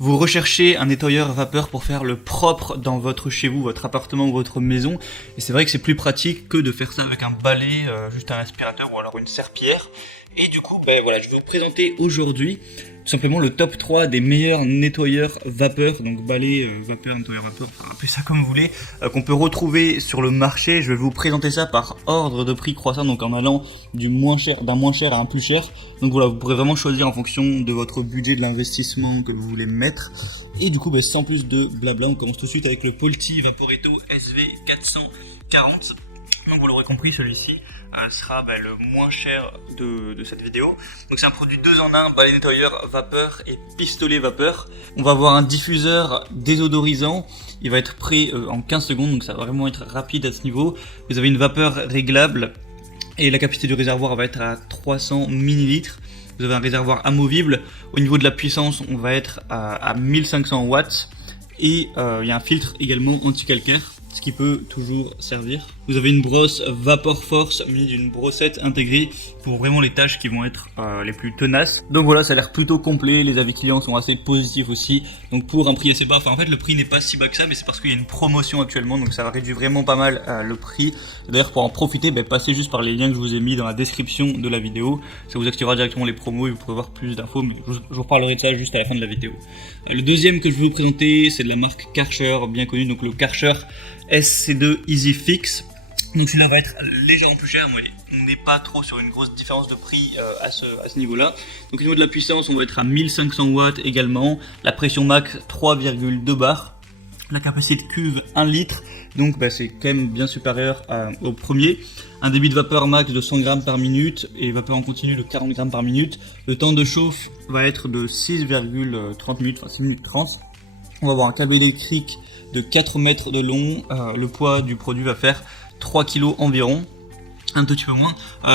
Vous recherchez un nettoyeur vapeur pour faire le propre dans votre chez vous, votre appartement ou votre maison. Et c'est vrai que c'est plus pratique que de faire ça avec un balai, juste un aspirateur ou alors une serpillière. Et du coup, voilà, je vais vous présenter aujourd'hui tout simplement le top 3 des meilleurs nettoyeurs vapeur, donc balai, vapeur, nettoyeur vapeur, enfin appelez ça comme vous voulez, qu'on peut retrouver sur le marché. Je vais vous présenter ça par ordre de prix croissant, donc en allant d'un moins cher à un plus cher. Donc voilà, vous pourrez vraiment choisir en fonction de votre budget, de l'investissement que vous voulez mettre. Et du coup, sans plus de blabla, on commence tout de suite avec le Polti Vaporetto SV440. Donc vous l'aurez compris, celui-ci sera le moins cher de cette vidéo. Donc c'est un produit 2 en 1, balai nettoyeur vapeur et pistolet vapeur. On va avoir un diffuseur désodorisant, il va être prêt en 15 secondes, donc ça va vraiment être rapide à ce niveau. Vous avez une vapeur réglable et la capacité du réservoir va être à 300 ml. Vous avez un réservoir amovible. Au niveau de la puissance, on va être à 1500 watts. Et il y a un filtre également anti-calcaire, ce qui peut toujours servir. Vous avez une brosse Vapor Force munie d'une brossette intégrée pour vraiment les tâches qui vont être les plus tenaces. Donc voilà, ça a l'air plutôt complet, les avis clients sont assez positifs aussi. Donc pour un prix assez bas, en fait le prix n'est pas si bas que ça, mais c'est parce qu'il y a une promotion actuellement, donc ça réduit vraiment pas mal le prix. D'ailleurs pour en profiter, passez juste par les liens que je vous ai mis dans la description de la vidéo. Ça vous activera directement les promos et vous pourrez voir plus d'infos, mais je vous parlerai de ça juste à la fin de la vidéo. Le deuxième que je vais vous présenter, c'est de la marque Karcher, bien connue, donc le Karcher SC2 Easy Fix. Donc celui-là va être légèrement plus cher, mais on n'est pas trop sur une grosse différence de prix à ce niveau-là. Donc au niveau de la puissance, on va être à 1500 watts également. La pression max 3,2 bars. La capacité de cuve 1 litre, donc c'est quand même bien supérieur au premier. Un débit de vapeur max de 100 grammes par minute et vapeur en continu de 40 grammes par minute. Le temps de chauffe va être de 6,30 minutes, enfin 6 minutes 30. On va avoir un câble électrique de 4 mètres de long. Le poids du produit va faire 3 kg environ, un tout petit peu moins.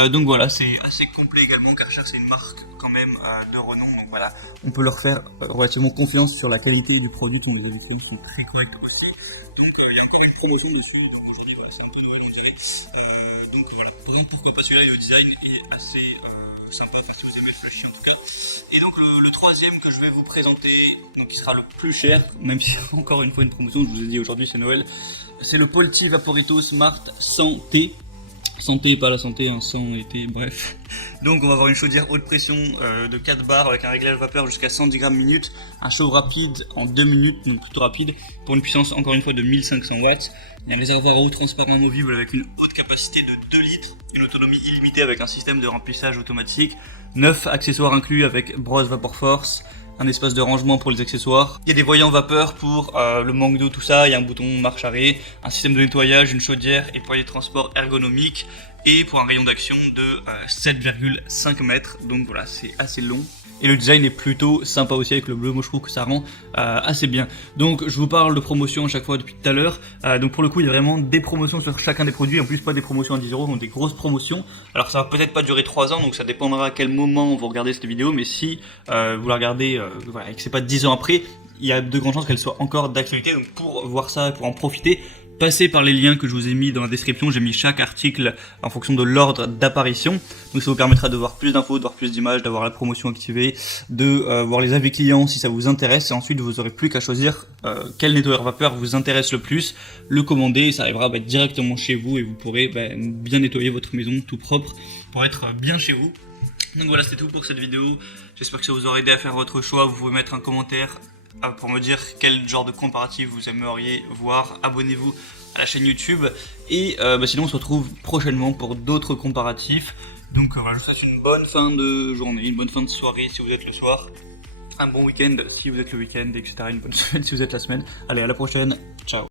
Donc voilà, c'est assez complet également. Karcher, c'est une marque quand même de renom, donc voilà, on peut leur faire relativement confiance sur la qualité du produit. Les avis clients sont très corrects aussi. Donc il y a encore une promotion dessus, donc aujourd'hui voilà, c'est un peu Noël on dirait. Donc voilà, pourquoi pas celui-là, le design est assez sympa à faire si vous aimez le flashy en tout cas. Et donc le troisième que je vais vous présenter, donc qui sera le plus cher, même si encore une fois une promotion, je vous ai dit aujourd'hui c'est Noël, c'est le Polti Vaporetto Smart Santé. Santé, pas la santé, sang été, bref. Donc on va avoir une chaudière haute pression de 4 bars avec un réglage vapeur jusqu'à 110 grammes minute, un chauffe rapide en 2 minutes, donc plutôt rapide, pour une puissance encore une fois de 1500 watts. Il y a un réservoir à eau transparent amovible avec une haute capacité de 2 litres, une autonomie illimitée avec un système de remplissage automatique, 9 accessoires inclus avec brosse Vapor Force, un espace de rangement pour les accessoires. Il y a des voyants vapeur pour le manque d'eau, tout ça. Il y a un bouton marche arrêt, un système de nettoyage, une chaudière et poignée de transport ergonomique. Et pour un rayon d'action de 7,5 mètres. Donc voilà, c'est assez long. Et le design est plutôt sympa aussi avec le bleu, moi je trouve que ça rend assez bien. Donc je vous parle de promotion à chaque fois depuis tout à l'heure. Donc pour le coup il y a vraiment des promotions sur chacun des produits, en plus pas des promotions à 10 €, donc des grosses promotions. Alors ça va peut-être pas durer 3 ans, donc ça dépendra à quel moment vous regardez cette vidéo, mais si vous la regardez et que c'est pas 10 ans après, il y a de grandes chances qu'elle soit encore d'actualité. Donc pour voir ça, pour en profiter, passez par les liens que je vous ai mis dans la description. J'ai mis chaque article en fonction de l'ordre d'apparition. Donc ça vous permettra de voir plus d'infos, de voir plus d'images, d'avoir la promotion activée, de voir les avis clients si ça vous intéresse. Et ensuite, vous n'aurez plus qu'à choisir quel nettoyeur vapeur vous intéresse le plus, le commander. Et ça arrivera directement chez vous et vous pourrez bien nettoyer votre maison tout propre pour être bien chez vous. Donc voilà, c'est tout pour cette vidéo. J'espère que ça vous aura aidé à faire votre choix. Vous pouvez mettre un commentaire pour me dire quel genre de comparatif vous aimeriez voir. Abonnez-vous à la chaîne YouTube et sinon on se retrouve prochainement pour d'autres comparatifs. Donc je vous souhaite une bonne fin de journée, une bonne fin de soirée si vous êtes le soir, un bon week-end si vous êtes le week-end, etc. Une bonne semaine si vous êtes la semaine. Allez, à la prochaine, ciao.